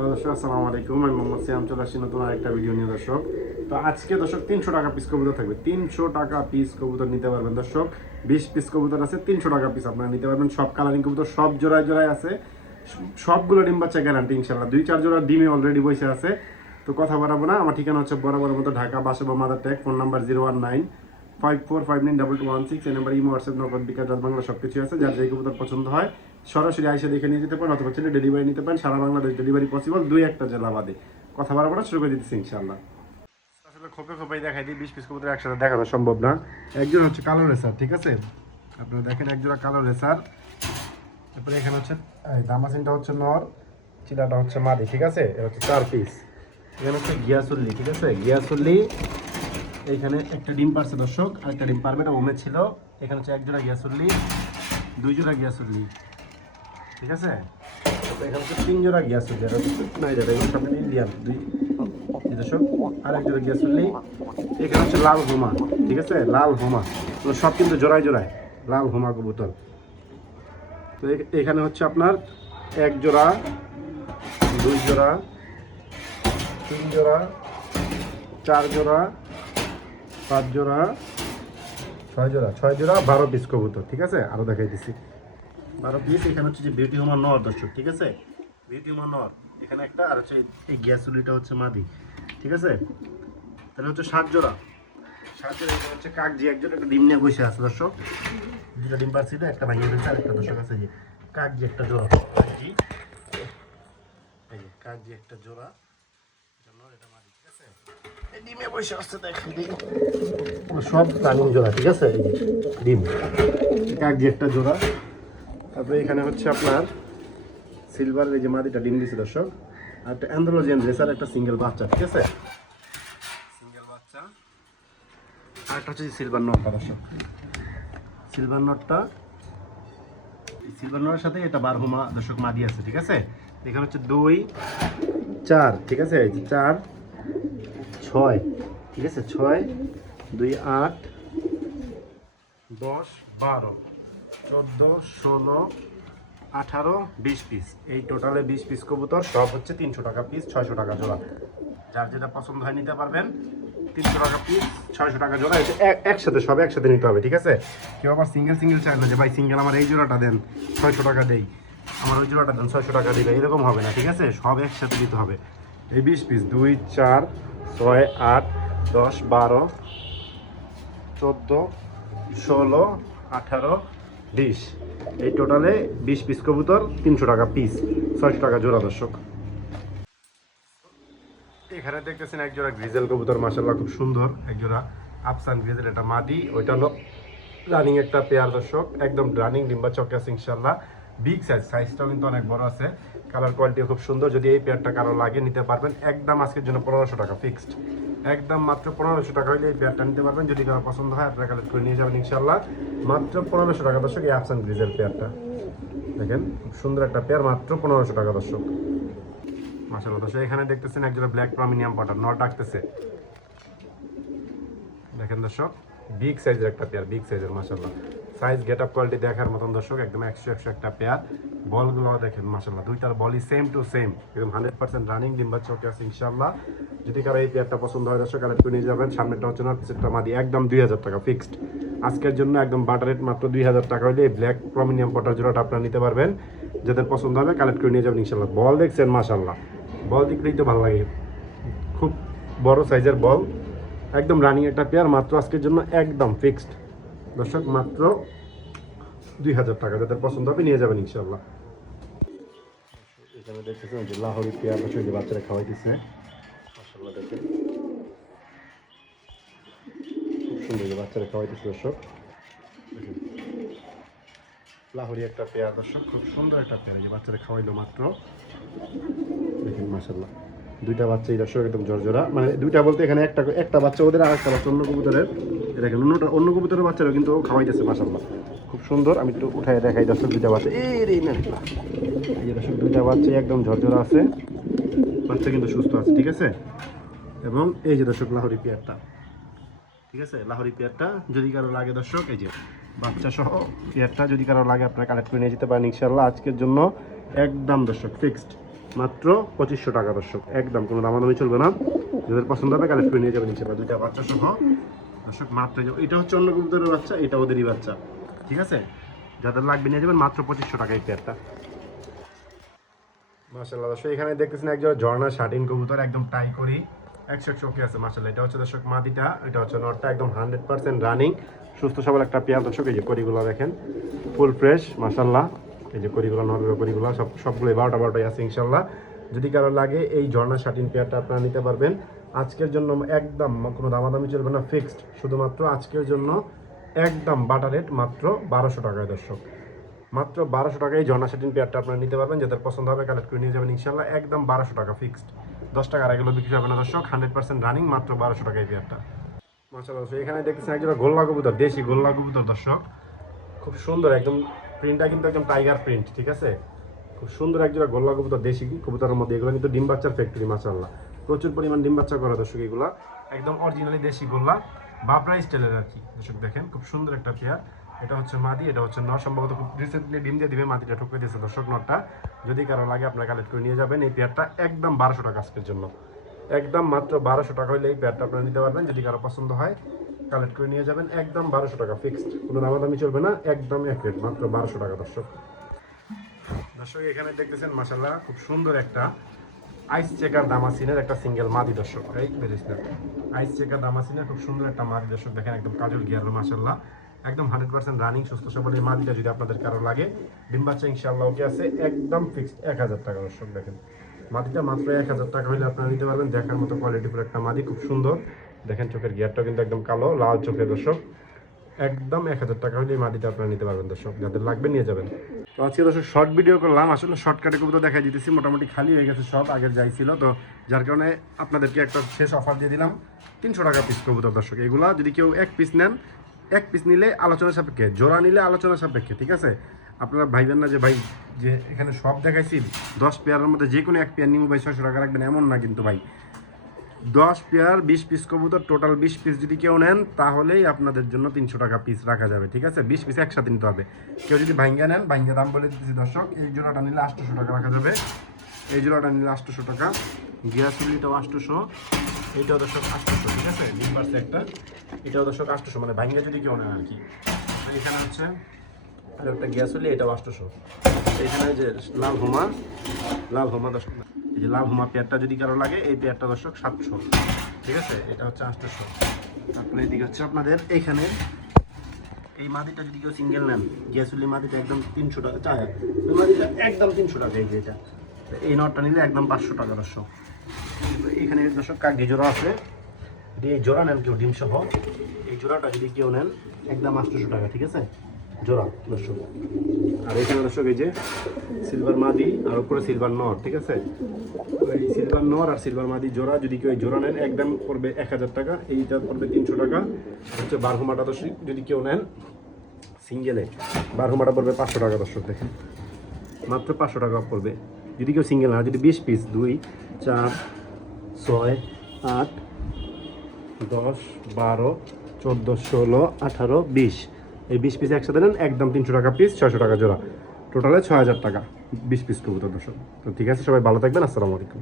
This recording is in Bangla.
হ্যালো দর্শক, আসসালামু আলাইকুম। আমি মোহাম্মদ সিয়াম চলে আসছি নতুন আরেকটা ভিডিও নিয়ে দর্শক। তো আজকে দর্শক তিনশো টাকা পিস কবুতর থাকবে। তিনশো টাকা পিস কবুতর নিতে পারবেন দর্শক। বিশ পিস কবুতর আছে, তিনশো টাকা পিস আপনারা নিতে পারবেন। সব কালারিং কবুতর সব জোড়ায় জোড়ায় আছে। সবগুলো ডিম বাচ্চা গ্যারান্টি ইনশাল্লাহ দুই, চার জোড়া ডিমে অলরেডি বসে আছে। তো কথা বাড়াবো না, আমার ঠিকানা হচ্ছে বরাবর মতো Dhaka Basabo Madartek, phone number zero one nine, five four, five nine, double two one six, এই number imo, WhatsApp, Nagad bKash Bangla সব কিছু আছে। যার যে কবুতর পছন্দ হয় সরাসরি আইসে দেখে নিয়ে যেতে পারেন অথবা ছেলে ডেলিভারি নিতে পারেন। সারা বাংলাদেশ ডেলিভারি পসিবল দুই একটা জেলা বাদে কথা বাড়াবো না শুরু করে দিতেছি ইনশাল্লাহ আসলে খোপে খোপাই দেখাই দিই বিশ পিস কবুতর একসাথে দেখানো সম্ভব না। একজন হচ্ছে কালো রেসার ঠিক আছে? আপনারা দেখেন একজোড়া কালো রেসার। তারপরে এখানে হচ্ছে দামাসিনটা হচ্ছে নর চিলাটা হচ্ছে মাদি ঠিক আছে? এটা হচ্ছে চার পিস এখানে হচ্ছে গিয়াসুল্লি ঠিক আছে? গিয়াসুল্লি এইখানে একটা ডিম পারছে দর্শক আর একটা ডিম পারবে এটা ওমে ছিল। এখানে হচ্ছে এক জোড়া গিয়াসুল্লি দুই জোড়া গিয়াসুল্লি। ঠিক আছে? তো এখানে হচ্ছে তিন জোড়া হচ্ছে না এটা এগুলো সব ইন্ডিয়ান দুই জোড়া এখানে হচ্ছে লাল হোমা, ঠিক আছে? লাল হোমা সব কিন্তু জোড়ায় জোড়ায়, লাল হোমা তো এখানে হচ্ছে আপনার এক জোড়া, দুই জোড়া, তিন জোড়া, চার জোড়া, পাঁচ জোড়া, ছয় জোড়া ছয় জোড়া বারো পিস কবুতর, ঠিক আছে? আরও দেখাই দিচ্ছি বারো পিস এখানে হচ্ছে যে বিউটি হোমার নর দর্শক, ঠিক আছে? বিউটি হোমার নর, এখানে একটা, আর হচ্ছে এই- গ্যাসুলিটা হচ্ছে মাদি, ঠিক আছে? তাহলে হচ্ছে ষাট জোড়া। ষাট জোড়া হচ্ছে কাকজি একজন একটা ডিম নিয়ে বসে আছে, দর্শক। দুটো ডিম একটা ভাঙিয়ে ফেলছে আরেকটা দর্শক আছে যে কাকজি একটা জোড়া। কাকজি এই যে কাকজি একটা জোড়া। ডিমে বসে সব রানিং জোড়া, ঠিক আছে? যে ডিম। কাকজি একটা জোড়া। তারপরে এখানে হচ্ছে আপনার সিলভারের এই যে মাদিটা ডিম দিছে দর্শক, আর একটা অ্যান্ড্রোজেন রেসার একটা সিঙ্গেল বাচ্চা, ঠিক আছে? সিঙ্গেল বাচ্চা, আর একটা হচ্ছে সিলভার নটটা দর্শক। সিলভার নটটা সিলভার নটের সাথে এটা বারহুমা দর্শক মাদি আছে, ঠিক আছে? এখানে হচ্ছে দুই, চার, ঠিক আছে? চার, ছয়, ঠিক আছে? ছয়, দুই, আট, দশ, বারো। চোদ্দ, ষোলো, আঠারো, বিশ পিস এই টোটালে বিশ পিস কবুতর, সব হচ্ছে তিনশো টাকা পিস ছয়শো টাকা জোড়া। যার যেটা পছন্দ হয় নিতে পারবেন, তিনশো টাকা পিস ছয়শো টাকা জোড়া। এটা এক- একসাথে সব একসাথে নিতে হবে, ঠিক আছে? কেউ আবার সিঙ্গেল সিঙ্গেল চায় না যে, ভাই সিঙ্গেল আমার এই জোড়াটা দেন, ছয়শো টাকা দেই। আমার ওই জোড়াটা দেন, ছয়শো টাকা দিবে। এরকম হবে না, ঠিক আছে? সব একসাথে দিতে হবে। এই বিশ পিস দুই, চার, ছয়, আট, দশ, বারো, চোদ্দ, ষোলো, আঠারো বিশ এই টোটালে বিশ পিস কবুতর, তিনশো টাকা পিস ছয়শো টাকা জোড়া দর্শক। এখানে দেখতেছেন এক জোড়া গ্রিজেল কবুতর মাসাল্লাহ খুব সুন্দর। এক জোড়া আফসান গ্রিজেল, এটা মাদি, ওইটা হলো রানিং একটা পেয়ার দর্শক, একদম রানিং ডিম্বা চকে আছে ইনশাল্লাহ বিগ সাইজ, সাইজটাও কিন্তু অনেক বড় আছে। কালার কোয়ালিটি খুব সুন্দর। যদি এই পেয়ারটা কারও লাগে, নিতে পারবেন। একদম আজকের জন্য পনেরোশো টাকা ফিক্সড একদম মাত্র পনেরোশো টাকা হলে এই পেয়ারটা নিতে পারবেন। যদি কারও পছন্দ হয়, আপনারা কালেক্ট করে নিয়ে যাবেন ইনশাল্লাহ মাত্র পনেরোশো টাকা দর্শক, এই আফসান গ্রিজেল পেয়ারটা দেখেন, খুব সুন্দর একটা পেয়ার মাত্র পনেরোশো টাকা দর্শক। মাসাল্লাহ দর্শক, এখানে দেখতেছেন একজোড়া ব্ল্যাক প্রামিনিয়াম পাটার নট ডাকতেছে দেখেন দর্শক বিগ সাইজের একটা পেয়ার বিগ সাইজের মাসাল্লাহ সাইজ গেট আপ কোয়ালিটি দেখার মতন দর্শক, একদম একশো একশো একটা পেয়ার বলগুলো দেখেন মাসাল্লাহ দুইটার বলই সেম টু সেম একদম হান্ড্রেড পার্সেন্ট রানিং ডিম্বা চকে আছে ইনশাল্লাহ যদি কারও এই পেয়ারটা পছন্দ হয় দর্শক কালেক্ট করে নিয়ে যাবেন। সামনেটা হচ্ছে নট পিসেরটা মাদি, একদম দুই হাজার টাকা ফিক্সড আজকের জন্য একদম বাটার রেট মাত্র দুই হাজার টাকা হলে এই ব্ল্যাক প্রমিনিয়াম পটার জোড়াটা আপনারা নিতে পারবেন। যাদের পছন্দ হবে কালেক্ট করে নিয়ে যাবেন ইনশাল্লাহ বল দেখছেন মাসাল্লাহ বল দেখলেই তো ভালো লাগে। খুব বড় সাইজের বল। একদম রানিং একটা পেয়ার মাত্র আজকের জন্য একদম ফিক্সড দর্শক, মাত্র দুই হাজার টাকা যাদের পছন্দ হবে নিয়ে যাবেন ইনশাল্লাহ এখানে দেখতেছেন যে লাহোরি পেয়ার যে বাচ্চারা খাওয়াইতেছে। মাসাল্লাহ দেখেন। খুব সুন্দর যে বাচ্চারা খাওয়াইতেছে, দর্শক। লাহোরি একটা পেয়ার দর্শক, খুব সুন্দর একটা পেয়ার যে বাচ্চারা খাওয়াইলো মাত্র। দেখেন মাসাল্লাহ দুইটা বাচ্চা এই দর্শক একদম জর্জরা। মানে দুইটা বলতে এখানে একটা একটা বাচ্চা ওদের আর একটা বাচ্চা অন্য কবুতরের। এ দেখেন অন্যটা অন্য কবুতরের বাচ্চারা কিন্তু খাওয়াইতেছে মাসাল্লাহ খুব সুন্দর, আমি একটু উঠাই দেখাই, দর্শক, দুইটা বাচ্চা। এই যে দর্শক, দুইটা বাচ্চা একদম ঝরঝরা আছে। বাচ্চা কিন্তু সুস্থ আছে, ঠিক আছে? এবং এই যে দর্শক, লাহোরি পেয়ারটা। ঠিক আছে? লাহোরি পেয়ারটা যদি কারও লাগে দর্শক, এই যে বাচ্চা সহ পেয়ারটা যদি কারও লাগে, আপনারা কালেক্ট করে নিয়ে যেতে পারেন ইনশাল্লাহ আজকের জন্য একদম দর্শক ফিক্সড মাত্র পঁচিশশো টাকা দর্শক। একদম, কোনো দামাদামি চলবে না। যাদের পছন্দ হবে কালেক্ট করে নিয়ে যাবেন নিচে দুইটা বাচ্চা সহ দর্শক, মাত্র এই যে- এটা হচ্ছে অন্য কবুতরের বাচ্চা, এটা ওদেরই বাচ্চা। ঠিক আছে? যাদের লাগবে নিয়ে যাবেন, মাত্র পঁচিশশো টাকা এই পেয়ারটা মাসাল্লাহ দর্শক, এখানে দেখতেছেন একজন ঝর্ণা শার্টিন কবুতর, একদম টাই করি। একশো চোখে আছে মাসাল্লাহ এটা হচ্ছে দর্শক মাদিটা এটা হচ্ছে নটটা, একদম হান্ড্রেড পার্সেন্ট রানিং সুস্থ সবল একটা পেয়ার, দর্শক, এই যে করিগুলো দেখেন ফুল ফ্রেশ মাসাল্লাহ এই যে করিগুলো নর্মেল করিগুলো সব সবগুলো বারোটা বারোটাই আছে ইনশাল্লাহ যদি কারও লাগে, এই ঝর্ণা শার্টিন পেয়ারটা আপনারা নিতে পারবেন। আজকের জন্য একদম কোনো দামাদামি চলবে না ফিক্সড শুধুমাত্র আজকের জন্য একদম বাটা রেট মাত্র বারোশো টাকায়, দর্শক। মাত্র বারোশো টাকায় জর্না সেটিন পেয়ারটা আপনারা নিতে পারবেন, যাদের পছন্দ হবে কালেক্ট করে নিয়ে যাবেন ইনশাল্লাহ একদম বারোশো টাকা ফিক্সড দশ টাকা আর এগুলো বিক্রি হবে না, দর্শক। হান্ড্রেড পার্সেন্ট রানিং মাত্র বারোশো টাকায় পেয়ারটা মাসাল্লাহ এখানে দেখতেছেন একজন গোল্লা কবুতর, দেশি গোল্লা কবুতর, দর্শক। খুব সুন্দর, একদম প্রিন্টটা কিন্তু একদম টাইগার প্রিন্ট ঠিক আছে? খুব সুন্দর একজোড়া গোল্লা কবুতর, দেশি কবুতরের মধ্যে, এগুলো কিন্তু ডিম বাচ্চার ফ্যাক্টরি মাসাল্লাহ প্রচুর পরিমাণ ডিম বাচ্চা করা দর্শক এগুলা। একদম অরিজিনালি দেশি গোল্লা, বাবরা স্টাইলের আর কি। দর্শক দেখেন, খুব সুন্দর একটা পেয়ার। এটা হচ্ছে মাদি, এটা হচ্ছে নর। সম্ভবত খুব রিসেন্টলি ডিম দিয়ে দিবে, মাদিটা ঠুকে দিয়েছে দর্শক নরটা। যদি কারও লাগে, আপনারা কালেক্ট করে নিয়ে যাবেন। এই পেয়ারটা একদম বারোশো টাকা আজকের জন্য। একদম মাত্র বারোশো টাকা হলে এই পেয়ারটা আপনারা নিতে পারবেন। যদি কারও পছন্দ হয় কালেক্ট করে নিয়ে যাবেন। একদম বারোশো টাকা ফিক্সড কোনো দামাদামি চলবে না, একদম এক মাত্র বারোশো টাকা দর্শক। দর্শক, এখানে দেখতেছেন মাসাল্লাহ খুব সুন্দর একটা আইস চেকার দামাসিনের একটা সিঙ্গেল মাদি দর্শক। না। আইস চেকার দামাসিনের খুব সুন্দর একটা মাদি দর্শক। দেখেন একদম কাজল গিয়ার মাসাল্লাহ একদম হান্ড্রেড পার্সেন্ট রানিং সুস্থ সবল এই মাদিটা যদি আপনাদের কারও লাগে ডিম বাচ্চা ইনশাল্লাহ ওকে আছে, একদম ফিক্সড এক হাজার টাকা দর্শক, দেখেন। মাদিটা মাত্র এক হাজার টাকা হলে আপনারা নিতে পারবেন। দেখার মতো কোয়ালিটিফুল একটা মাদি, খুব সুন্দর। দেখেন চোখের গিয়ারটা কিন্তু একদম কালো, লাল চোখের দর্শক। একদম এক হাজার টাকা হলে মাটিটা আপনারা নিতে পারবেন, দর্শক। যাদের লাগবে নিয়ে যাবেন। তো আজকে দর্শক শর্ট ভিডিও করলাম। আসলে শর্টকাটে কবুতর দেখা দিতেছি। মোটামুটি খালি হয়ে গেছে সব আগের যাই ছিল। তো যার কারণে আপনাদেরকে একটা শেষ অফার দিয়ে দিলাম। তিনশো টাকা পিস কবুতর, দর্শক। এগুলা যদি কেউ এক পিস নেন, এক পিস নিলে আলোচনা সাপেক্ষে, জোড়া নিলে আলোচনা সাপেক্ষে, ঠিক আছে? আপনারা ভাইবেন না যে, ভাই, যে এখানে সব দেখাইছি, দশ পেয়ারের মধ্যে যে কোনো এক পেয়ার নিমু ভাই, ছয়শো টাকা রাখবেন, এমন না কিন্তু ভাই। দশ পেয়ার, বিশ পিস কবুতর টোটাল বিশ পিস যদি কেউ নেন, তাহলেই আপনাদের জন্য তিনশো টাকা পিস রাখা যাবে, ঠিক আছে? বিশ পিস একসাথে নিতে হবে। কেউ যদি ভাঙ্গা নেন ভাঙ্গা দাম বলে দিচ্ছি দর্শক, এই জোড়াটা নিলে আটশোশো টাকা রাখা যাবে। এই জোড়াটা নিলে আটশোশো টাকা। গিয়াসুলিটাও আটশোশো। এইটাও দর্শক আটশোশো, ঠিক আছে? বিশ ডিম্বার্স একটা। এটাও দর্শক আটশোশো মানে ভাঙ্গা যদি কেউ নেন আর কি। এখানে হচ্ছে একটা গ্যাসুলি এটাও আটশোশো। এখানে যে লাল হোমা লাল হোমা দর্শক। এই যে লাল হুমা পেয়ারটা যদি কারও লাগে, এই পেয়ারটা দর্শক সাতশো। ঠিক আছে? এটা হচ্ছে আটশোশো। তারপরে এদিকে হচ্ছে আপনাদের, এইখানে এই মাদিটা যদি কেউ সিঙ্গেল নেন, গ্যাসুলি মাদিটা একদম তিনশো টাকা চায় ওই মাদিটা একদম তিনশো টাকা এই যে এটা। এই নটটা নিলে একদম পাঁচশো টাকা দর্শক। এখানে দর্শক কাকি জোড়া আছে। এই জোড়া নেন কেউ ডিম সহ এই জোড়াটা যদি কেউ নেন, একদম আটশোশো টাকা, ঠিক আছে? জোড়া, দর্শক। আর এখানে দর্শক, এই যে সিলভার মাদি, আর উপরে সিলভার নর, ঠিক আছে? এই সিলভার নর আর সিলভার মাদি জোড়া, যদি কেউ জোড়া নেন একদম পড়বে এক হাজার টাকা, এইটা পড়বে তিনশো টাকা। হচ্ছে বারহুমাটা দর্শক, যদি কেউ নেন সিঙ্গেলে বারহুমাটা পড়বে পাঁচশো টাকা দর্শক, দেখেন। মাত্র পাঁচশো টাকা পড়বে। যদি কেউ সিঙ্গেল না যদি বিশ পিস দুই, চার, ছয়, আট, দশ, বারো, চোদ্দ, ষোলো, আঠারো, বিশ। এই বিশ পিস একসাথে নেন, একদম তিনশো টাকা পিস ছয়শো টাকা জোড়া। টোটালে ছয় হাজার টাকা, বিশ পিস কবুতর দর্শক। তো ঠিক আছে, সবাই ভালো থাকবেন, আসসালামু আলাইকুম।